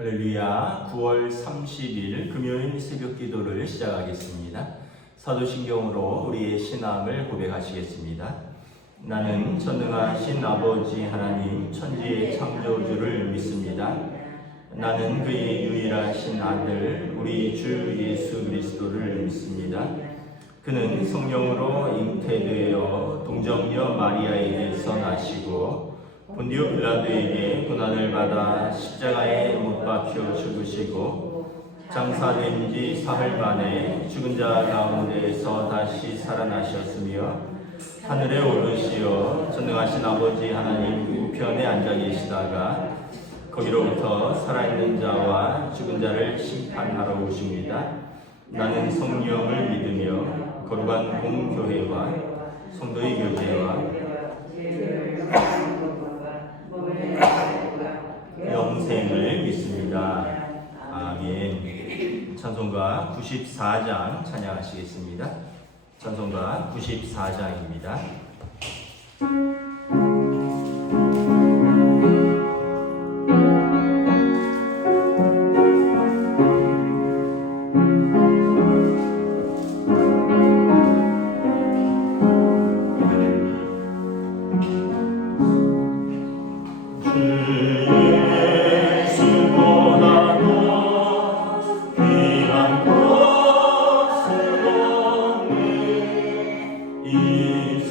할렐루야. 9월 30일 금요일 새벽 기도를 시작하겠습니다. 사도신경으로 우리의 신앙을 고백하시겠습니다. 나는 전능하신 아버지 하나님 천지의 창조주를 믿습니다. 나는 그의 유일하신 아들 우리 주 예수 그리스도를 믿습니다. 그는 성령으로 잉태되어 동정녀 마리아에게서 나시고 본디오 빌라도에게 고난을 받아 십자가에 못 박혀 죽으시고 장사된 지 사흘 만에 죽은 자 가운데에서 다시 살아나셨으며 하늘에 오르시어 전능하신 아버지 하나님 우편에 앉아 계시다가 거기로부터 살아있는 자와 죽은 자를 심판하러 오십니다. 나는 성령을 믿으며 거룩한 공교회와 성도의 교제와 영생을 믿습니다. 아멘. 찬송가 94장 찬양하시겠습니다. 찬송가 94장입니다. 이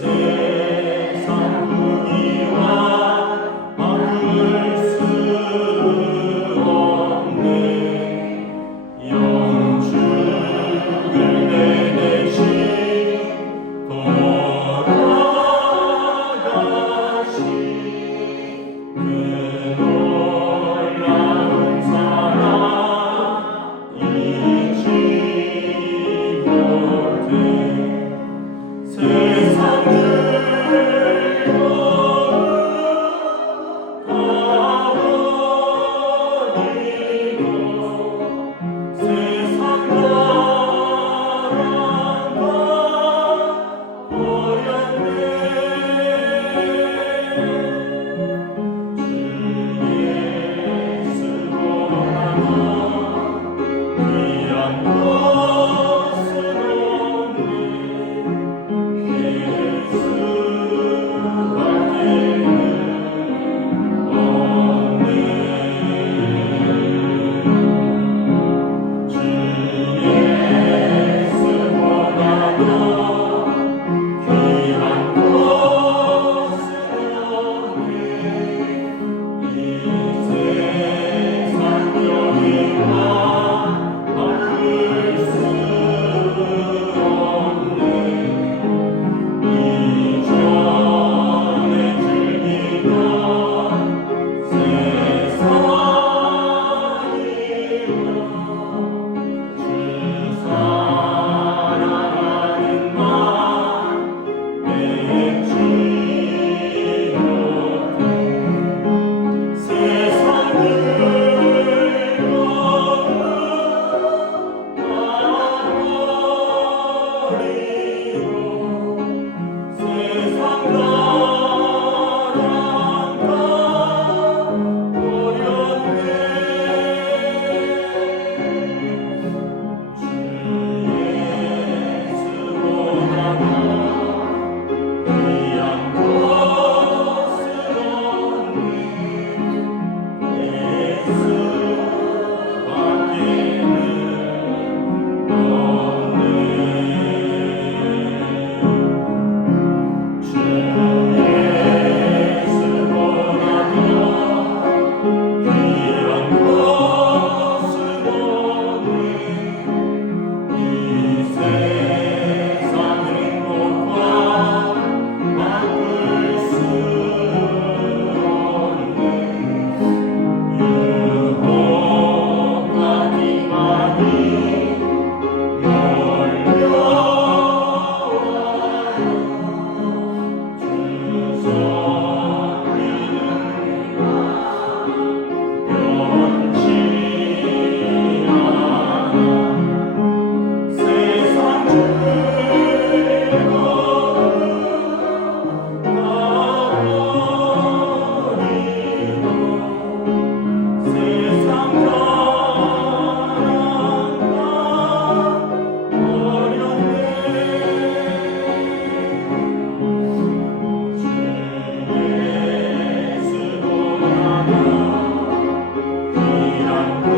오늘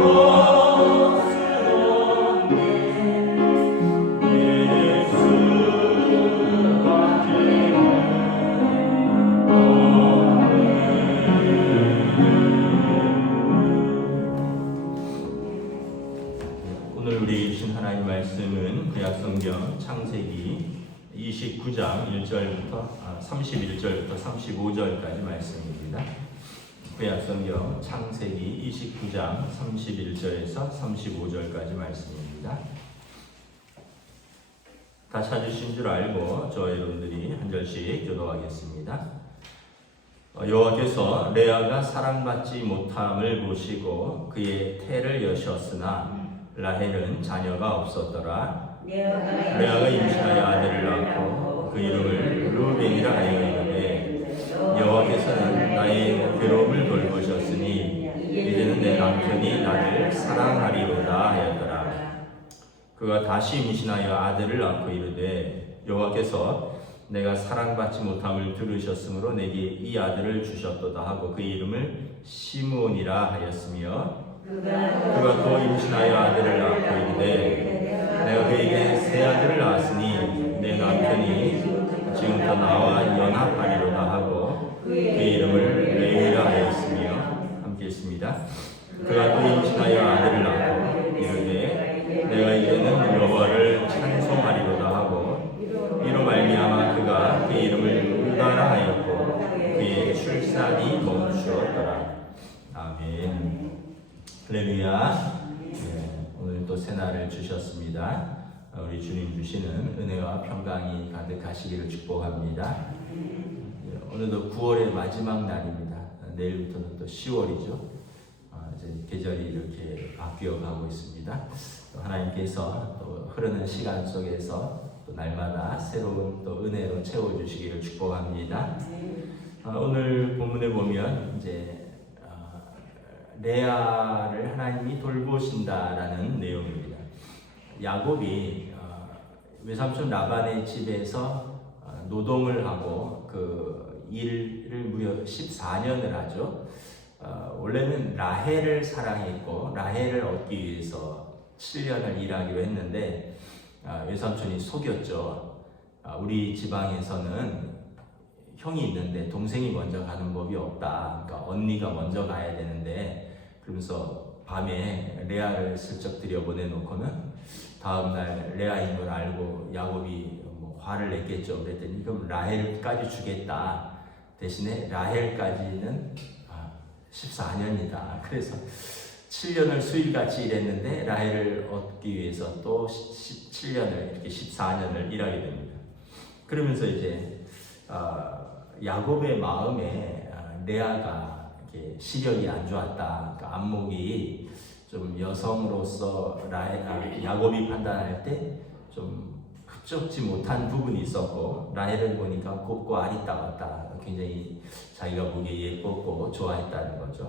우리 주신 하나님 말씀은 구약성경 창세기 29장 31절부터 35절까지 말씀입니다. 구약성경 창세기 29장 31절에서 35절까지 말씀입니다. 다 찾으신 줄 알고 저 여러분들이 한 절씩 교도하겠습니다. 여호와께서 레아가 사랑받지 못함을 보시고 그의 태를 여셨으나 라헬은 자녀가 없었더라. 레아가 임신하여 아들을 낳고 그 이름을 루벤이라 하여 이르되 여호와께서는 나의 괴로움을 돌보셨으니 이제는 내 남편이 나를 사랑하리로다 하였더라. 그가 다시 임신하여 아들을 낳고 이르되 여호와께서 내가 사랑받지 못함을 들으셨으므로 내게 이 아들을 주셨도다 하고 그 이름을 시므온이라 하였으며 그가 또 임신하여 아들을 낳고 이르되 내가 그에게 세 아들을 낳았으니 내 남편이 지금부터 나와 연합하리로다 하고 그 이름을 레위라 하였으며 함께 읽습니다. 그가 또 임신하여 아들을 낳고 이르되 내가 이제는 여호와를 찬송하리로다 하고 이로 말미암아 그가 그 이름을 우다라 하였고 그의 출산이 멈추었더라. 아멘. 할렐루야. 오늘 또 새날을 주셨습니다. 우리 주님 주시는 은혜와 평강이 가득하시기를 축복합니다. 오늘도 9월의 마지막 날입니다. 내일부터는 또 10월이죠. 이제 계절이 이렇게 바뀌어가고 있습니다. 하나님께서 또 흐르는 시간 속에서 또 날마다 새로운 또 은혜로 채워주시기를 축복합니다. 오늘 본문에 보면 이제 레아를 하나님이 돌보신다라는 내용입니다. 야곱이 외삼촌 라반의 집에서 노동을 하고 그 일을 무려 14년을 하죠. 원래는 라헬을 사랑했고 라헬을 얻기 위해서 7년을 일하기로 했는데 외삼촌이 속였죠. 우리 지방에서는 형이 있는데 동생이 먼저 가는 법이 없다. 그러니까 언니가 먼저 가야 되는데 그러면서 밤에 레아를 슬쩍 들여보내놓고는 다음날 레아인 걸 알고 야곱이 화를 냈겠죠. 그랬더니 그럼 라헬까지 주겠다. 대신에 라헬까지는 14년이다. 그래서 7년을 수일같이 일했는데 라헬을 얻기 위해서 또 7년을 이렇게 14년을 일하게 됩니다. 그러면서 이제 야곱의 마음에 레아가 이렇게 시력이 안 좋았다. 그러니까 안목이 좀 여성으로서 야곱이 판단할 때 좀 흡족지 못한 부분이 있었고 라헬을 보니까 곱고 아리따웠다. 굉장히 자기가 보기에 예뻤고 좋아했다는 거죠.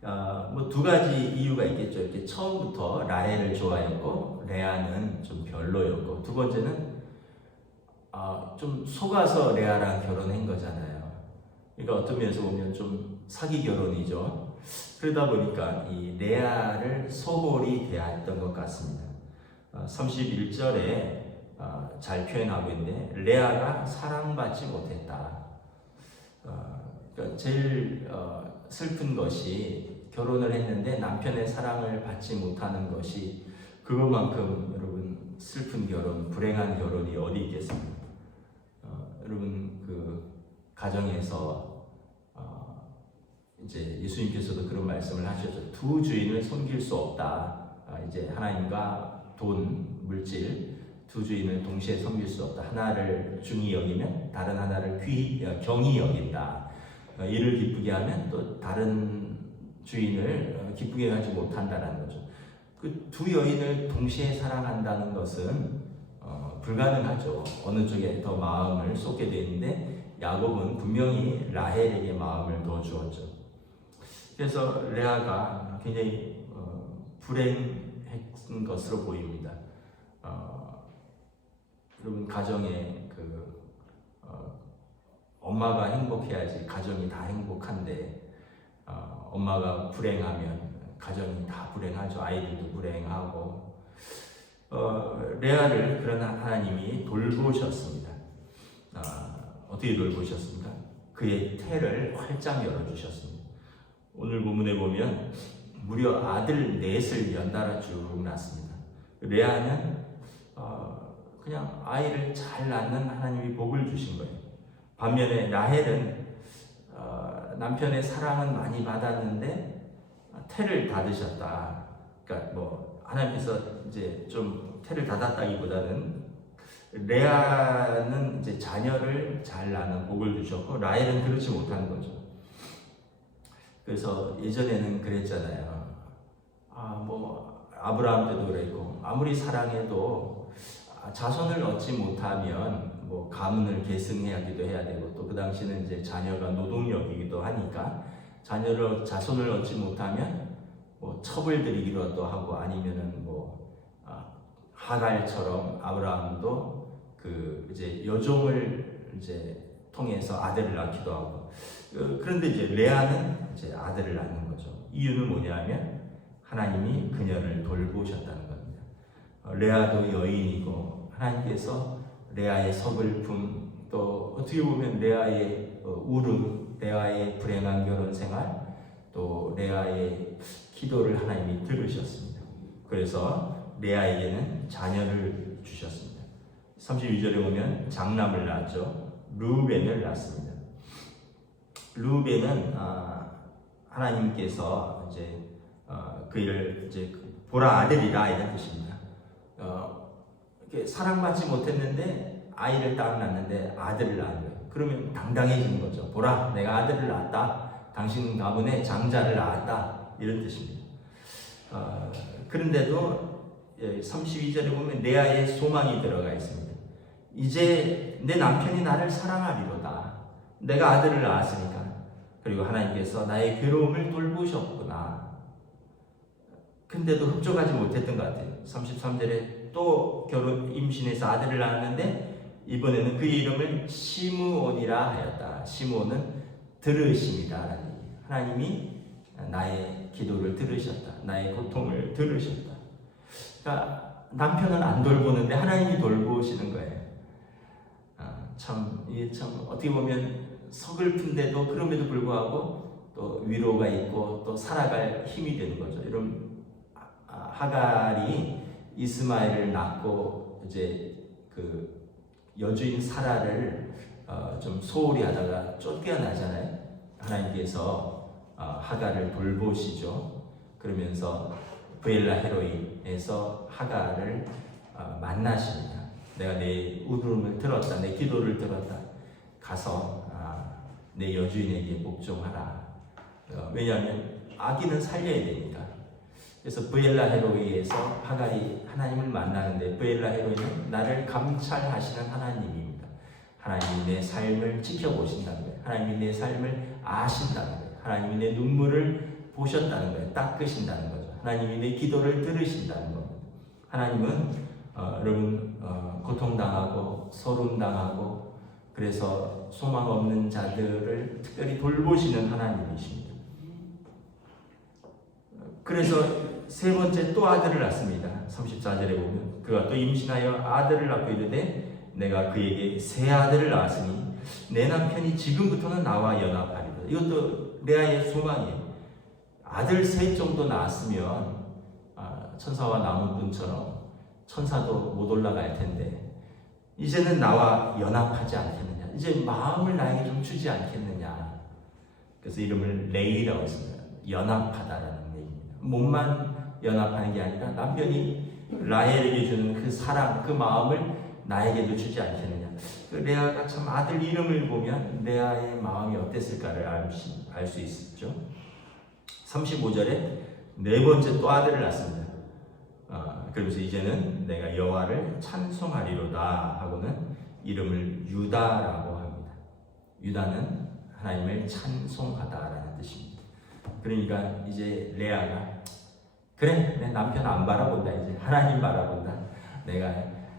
뭐 두 가지 이유가 있겠죠. 이렇게 처음부터 라헬을 좋아했고 레아는 좀 별로였고 두 번째는 좀 속아서 레아랑 결혼한 거잖아요. 그러니까 어떤 면에서 보면 좀 사기 결혼이죠. 그러다 보니까 이 레아를 소홀히 대했던 것 같습니다. 31절에 잘 표현하고 있는데 레아가 사랑받지 못했다. 그러니까 제일 슬픈 것이 결혼을 했는데 남편의 사랑을 받지 못하는 것이 그것만큼 여러분 슬픈 결혼, 불행한 결혼이 어디 있겠습니까? 여러분 그 가정에서 이제 예수님께서도 그런 말씀을 하셨죠. 두 주인을 섬길 수 없다. 이제 하나님과 돈, 물질 두 주인을 동시에 섬길 수 없다. 하나를 중히 여기면 다른 하나를 경히 여긴다. 이를 기쁘게 하면 또 다른 주인을 기쁘게 하지 못한다는 거죠. 그 두 여인을 동시에 사랑한다는 것은 불가능하죠. 어느 쪽에 더 마음을 쏟게 되는데 야곱은 분명히 라헬에게 마음을 더 주었죠. 그래서 레아가 굉장히 불행한 것으로 보입니다. 여러분 가정에 엄마가 행복해야지 가정이 다 행복한데 엄마가 불행하면 가정이 다 불행하죠. 아이들도 불행하고 레아를 그런 하나님이 돌보셨습니다. 어떻게 돌보셨습니까? 그의 태를 활짝 열어주셨습니다. 오늘 본문에 보면 무려 아들 넷을 연달아 쭉 낳습니다. 레아는 그냥 아이를 잘 낳는 하나님이 복을 주신 거예요. 반면에 라헬은 남편의 사랑은 많이 받았는데 태를 닫으셨다. 그러니까 뭐 하나님께서 이제 좀 태를 닫았다기보다는 레아는 이제 자녀를 잘 낳는 복을 주셨고 라헬은 그렇지 못한 거죠. 그래서 예전에는 그랬잖아요. 뭐 아브라함 때도 그랬고 아무리 사랑해도 자손을 얻지 못하면 뭐 가문을 계승하기도 해야 되고 또 그 당시는 이제 자녀가 노동력이기도 하니까 자손을 얻지 못하면 뭐 첩을 들이기도 하고 아니면은 뭐 하갈처럼 아브라함도 그 이제 여종을 이제 통해서 아들을 낳기도 하고 그런데 이제 레아는 이제 아들을 낳는 거죠. 이유는 뭐냐면 하나님이 그녀를 돌보셨다는 겁니다. 레아도 여인이고 하나님께서 레아의 서글픔 또 어떻게 보면 레아의 울음, 레아의 불행한 결혼 생활 또 레아의 기도를 하나님이 들으셨습니다. 그래서 레아에게는 자녀를 주셨습니다. 32절에 보면 장남을 낳았죠. 르우벤을 낳습니다. 르우벤은 하나님께서 이제 그를 이제 보라 아들이다 이런 뜻입니다. 사랑받지 못했는데 아이를 딱 낳는데 아들을 낳은 거예요. 그러면 당당해지는 거죠. 보라, 내가 아들을 낳았다. 당신 가문에 장자를 낳았다. 이런 뜻입니다. 그런데도 32절에 보면 레아의 소망이 들어가 있습니다. 이제 내 남편이 나를 사랑하리로다. 내가 아들을 낳았으니까. 그리고 하나님께서 나의 괴로움을 돌보셨구나. 근데도 흡족하지 못했던 것 같아요. 33절에 또 임신해서 아들을 낳았는데 이번에는 그의 이름을 시므온이라 하였다. 시므온은 들으심이다. 하나님이 나의 기도를 들으셨다. 나의 고통을 들으셨다. 그러니까 남편은 안 돌보는데 하나님이 돌보시는 거예요. 참 어떻게 보면 서글픈데도 그럼에도 불구하고 또 위로가 있고 또 살아갈 힘이 되는 거죠. 이런 하갈이 이스마엘을 낳고 이제 그 여주인 사라를 좀 소홀히 하다가 쫓겨나잖아요. 하나님께서 하갈을 돌보시죠. 그러면서 브엘라 헤로이에서 하갈을 만나십니다. 내가 내 울음을 들었다. 내 기도를 들었다. 가서 내 여주인에게 복종하라. 왜냐하면 아기는 살려야 되니까. 그래서 브엘라 헤로이에서 하갈이 하나님을 만나는데 브엘라 헤로이는 나를 감찰하시는 하나님입니다. 하나님이 내 삶을 지켜보신다는 거예요. 하나님이 내 삶을 아신다는 거예요. 하나님이 내 눈물을 보셨다는 거예요. 닦으신다는 거죠. 하나님이 내 기도를 들으신다는 겁니다. 하나님은 여러분 고통당하고 소름당하고 그래서 소망 없는 자들을 특별히 돌보시는 하나님이십니다. 그래서 세 번째 또 아들을 낳습니다. 34절에 보면 그가 또 임신하여 아들을 낳고 이르되 내가 그에게 새 아들을 낳았으니 내 남편이 지금부터는 나와 연합하리라. 이것도 레아의 소망이에요. 아들 셋 정도 낳았으면 천사와 나무꾼처럼 천사도 못 올라갈 텐데 이제는 나와 연합하지 않겠느냐. 이제 마음을 나에게 좀 주지 않겠느냐. 그래서 이름을 레이라고 했습니다. 연합하다라는 얘기입니다. 몸만 연합하는 게 아니라 남편이 라헬에게 주는 그 사랑, 그 마음을 나에게도 주지 않겠느냐. 그 레아가 참 아들 이름을 보면 레아의 마음이 어땠을까를 알 수 있죠. 35절에 네 번째 또 아들을 낳습니다. 그러면서 이제는 내가 여호와를 찬송하리로다 하고는 이름을 유다라고 합니다. 유다는 하나님을 찬송하다라는 뜻입니다. 그러니까 이제 레아가 그래, 내 남편 안 바라본다. 이제 하나님 바라본다. 내가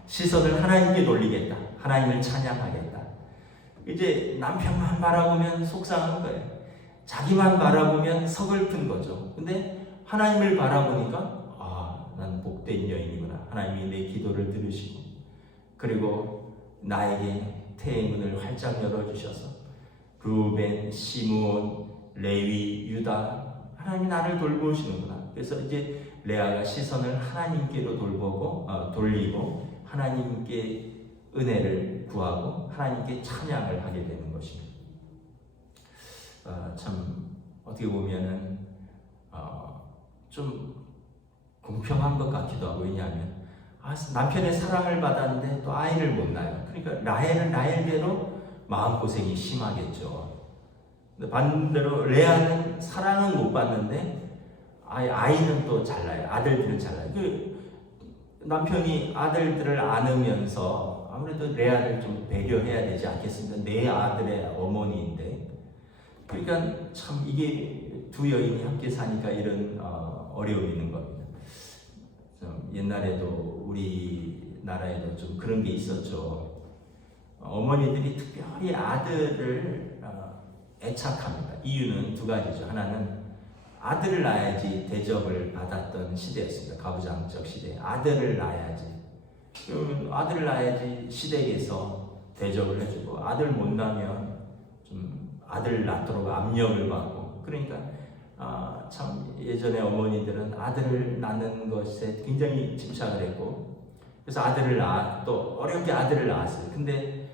시선을 하나님께 돌리겠다. 하나님을 찬양하겠다. 이제 남편만 바라보면 속상한 거예요. 자기만 바라보면 서글픈 거죠. 근데 하나님을 바라보니까 난 복된 여인이구나. 하나님이 내 기도를 들으시고 그리고 나에게 태의 문을 활짝 열어주셔서 루벤, 시므온, 레위, 유다 하나님이 나를 돌보시는구나. 그래서 이제 레아가 시선을 하나님께로 돌리고 하나님께 은혜를 구하고 하나님께 찬양을 하게 되는 것입니다. 참 어떻게 보면은 좀 공평한 것 같기도 하고, 왜냐하면 남편의 사랑을 받았는데 또 아이를 못 낳아요. 그러니까 라헬은 라헬대로 마음고생이 심하겠죠. 근데 반대로 레아는 사랑은 못 받는데 아이는 또 잘 낳아요. 아들들은 잘 낳아요. 남편이 아들들을 안으면서 아무래도 레아를 좀 배려해야 되지 않겠습니까? 내 아들의 어머니인데. 그러니까 참 이게 두 여인이 함께 사니까 이런 어려움이 있는 겁니다. 옛날에도 우리나라에도 좀 그런 게 있었죠. 어머니들이 특별히 아들을 애착합니다. 이유는 두 가지죠. 하나는 아들을 낳아야지 대접을 받았던 시대였습니다. 가부장적 시대. 아들을 낳아야지. 그러면 아들을 낳아야지 시댁에서 대접을 해주고, 아들 못 낳으면 좀 아들 낳도록 압력을 받고. 그러니까 참 예전에 어머니들은 아들을 낳는 것에 굉장히 집착을 했고, 그래서 아들을 또 어렵게 아들을 낳았어요. 근데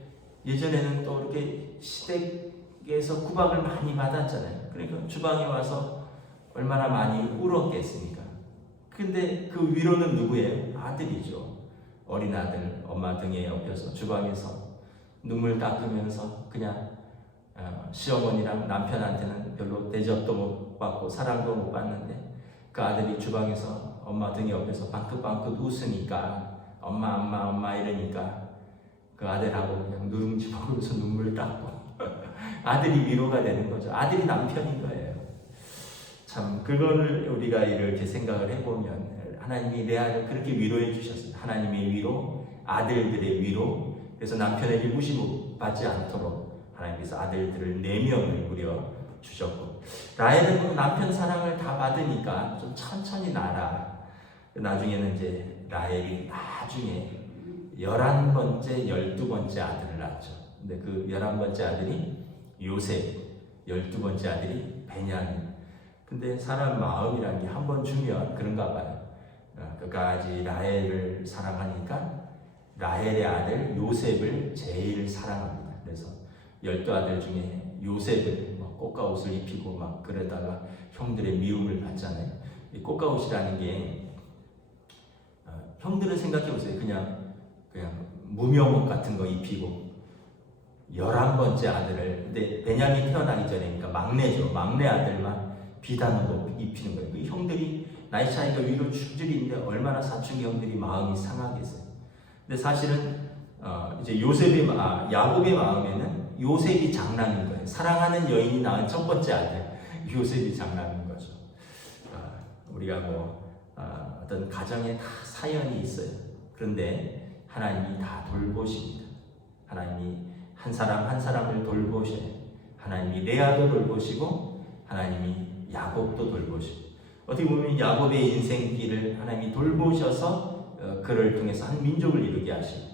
예전에는 또 이렇게 시댁에서 구박을 많이 받았잖아요. 그러니까 주방에 와서 얼마나 많이 울었겠습니까? 근데 그 위로는 누구예요? 아들이죠. 어린 아들, 엄마 등에 업혀서 주방에서 눈물 닦으면서 그냥 시어머니랑 남편한테는 별로 대접도 못 받고 사랑도 못 받는데, 그 아들이 주방에서 엄마 등에 업혀서 방긋방긋 웃으니까 엄마 이러니까 그 아들하고 그냥 누룽지 먹으면서 눈물 닦고 아들이 위로가 되는 거죠. 아들이 남편인 거예요. 참 그거를 우리가 이렇게 생각을 해보면 하나님이 레아를 그렇게 위로해 주셨습니다. 하나님의 위로, 아들들의 위로. 그래서 남편에게 무시받지 않도록 하나님께서 아들들을 4명을 무려 주셨고, 라헬은 남편 사랑을 다 받으니까 좀 천천히 낳아라. 나중에는 이제 라헬이 나중에 11번째, 12번째 아들을 낳았죠. 근데 그 11번째 아들이 요셉, 12번째 아들이 베냐민. 근데 사람 마음이란 게 한 번 주면 그런가 봐요. 끝까지 라헬을 사랑하니까 라헬의 아들 요셉을 제일 사랑합니다. 그래서 12아들 중에 요셉을 꽃가옷을 입히고 막 그러다가 형들의 미움을 받잖아요. 이 꽃가옷이라는 게 형들은 생각해 보세요. 그냥 무명옷 같은 거 입히고 11번째 아들을, 근데 베냐민 태어나기 전에, 그러니까 막내죠. 막내 아들만 비단을 입히는 거예요. 그 형들이 나이 차이가 위로 줄줄인데 얼마나 사춘기 형들이 마음이 상하겠어요. 근데 사실은 이제 야곱의 마음에는 요셉이 장난인 거예요. 사랑하는 여인이 낳은 첫 번째 아들 요셉이 장난인 거죠. 우리가 어떤 가정에 다 사연이 있어요. 그런데 하나님이 다 돌보십니다. 하나님이 한 사람 한 사람을 돌보셔요. 하나님이 레아도 돌보시고 하나님이 야곱도 돌보시고, 어떻게 보면 야곱의 인생길을 하나님이 돌보셔서 그를 통해서 한 민족을 이루게 하시고,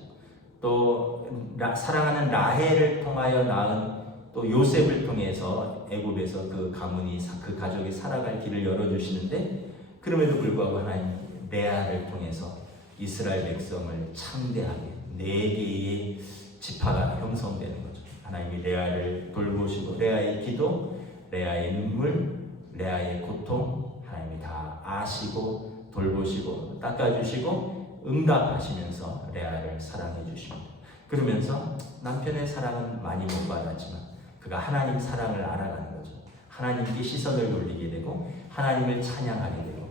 또 사랑하는 라헬을 통하여 낳은 또 요셉을 통해서 애굽에서 그 가문이, 그 가족이 살아갈 길을 열어주시는데, 그럼에도 불구하고 하나님 레아를 통해서 이스라엘 백성을 창대하게 4개의 지파가 형성되는 거죠. 하나님이 레아를 돌보시고, 레아의 기도, 레아의 눈물, 레아의 고통 하나님이 다 아시고 돌보시고 닦아주시고 응답하시면서 레아를 사랑해 주십니다. 그러면서 남편의 사랑은 많이 못 받았지만 그가 하나님 사랑을 알아가는 거죠. 하나님께 시선을 돌리게 되고 하나님을 찬양하게 되고,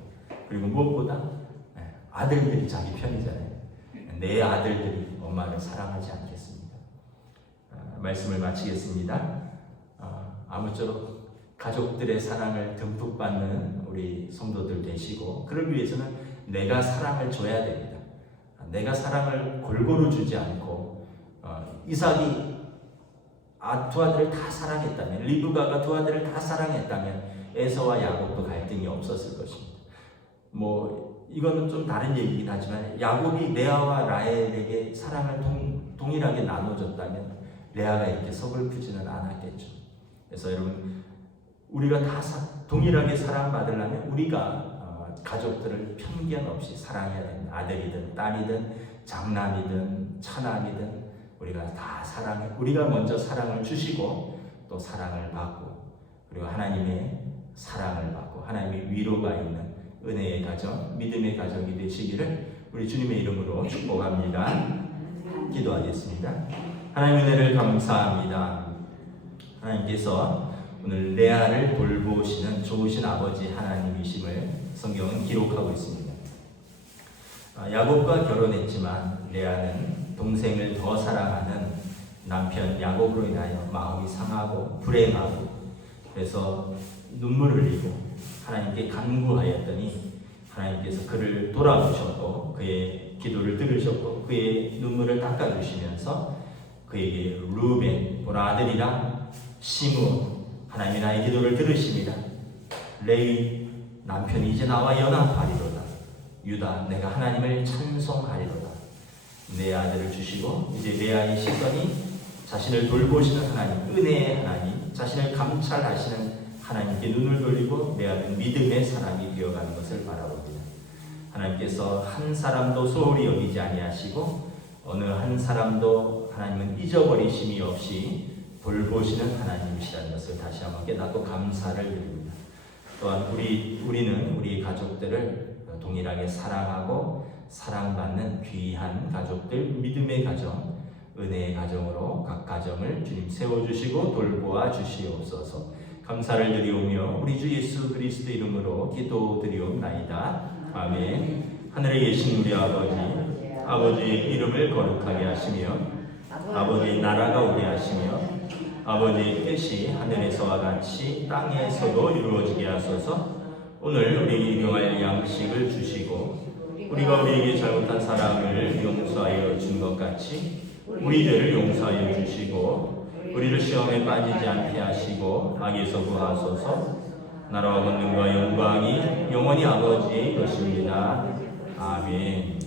그리고 무엇보다 아들들이 자기 편이잖아요. 내 아들들이 엄마를 사랑하지 않겠습니까? 말씀을 마치겠습니다. 아무쪼록 가족들의 사랑을 듬뿍 받는 우리 성도들 되시고, 그러기 위해서는 내가 사랑을 줘야 됩니다. 내가 사랑을 골고루 주지 않고, 이삭이 두 아들을 다 사랑했다면, 리브가가 두 아들을 다 사랑했다면 에서와 야곱도 갈등이 없었을 것입니다. 뭐 이거는 좀 다른 얘기긴 하지만 야곱이 레아와 라헬에게 사랑을 동일하게 나눠줬다면 레아가 이렇게 서글프지는 않았겠죠. 그래서 여러분, 우리가 다 동일하게 사랑받으려면 우리가 가족들을 편견 없이 사랑해야 됩니다. 아들이든 딸이든 장남이든 차남이든 우리가 다 사랑해. 우리가 먼저 사랑을 주시고 또 사랑을 받고, 그리고 하나님의 사랑을 받고 하나님의 위로가 있는 은혜의 가정, 믿음의 가정이 되시기를 우리 주님의 이름으로 축복합니다. 기도하겠습니다. 하나님 은혜를 감사합니다. 하나님께서 오늘 레아를 돌보시는 좋으신 아버지 하나님이심을 성경은 기록하고 있습니다. 야곱과 결혼했지만 레아는 동생을 더 사랑하는 남편 야곱으로 인하여 마음이 상하고 불행하고, 그래서 눈물을 흘리고 하나님께 간구하였더니 하나님께서 그를 돌아보셨고 그의 기도를 들으셨고 그의 눈물을 닦아주시면서 그에게 루벤 보라 아들이라, 시므온 하나님이 나의 기도를 들으십니다. 레위 남편이 이제 나와 연합하리로다. 유다 내가 하나님을 찬송하리로다. 내 아들을 주시고 이제 레아의 시선이 자신을 돌보시는 하나님, 은혜의 하나님, 자신을 감찰하시는 하나님께 눈을 돌리고 레아는 믿음의 사람이 되어가는 것을 바라봅니다. 하나님께서 한 사람도 소홀히 여기지 아니하시고 어느 한 사람도 하나님은 잊어버리심이 없이 돌보시는 하나님이시라는 것을 다시 한번 깨닫고 감사를 드립니다. 또한 우리는 우리 가족들을 동일하게 사랑하고 사랑받는 귀한 가족들, 믿음의 가정, 은혜의 가정으로 각 가정을 주님 세워주시고 돌보아 주시옵소서. 감사를 드리오며 우리 주 예수 그리스도 이름으로 기도드리옵나이다. 아멘. 하늘에 계신 우리 아버지의 이름을 거룩하게 하시며 아버지의 나라가 오게 하시며 아버지의 뜻이 하늘에서와 같이 땅에서도 이루어지게 하소서. 오늘 우리에게 일용할 양식을 주시고 우리가 우리에게 잘못한 사람을 용서하여 준 것 같이 우리들을 용서하여 주시고 우리를 시험에 빠지지 않게 하시고 악에서 구하소서. 나라와 권능과 영광이 영원히 아버지의 것입니다. 아멘.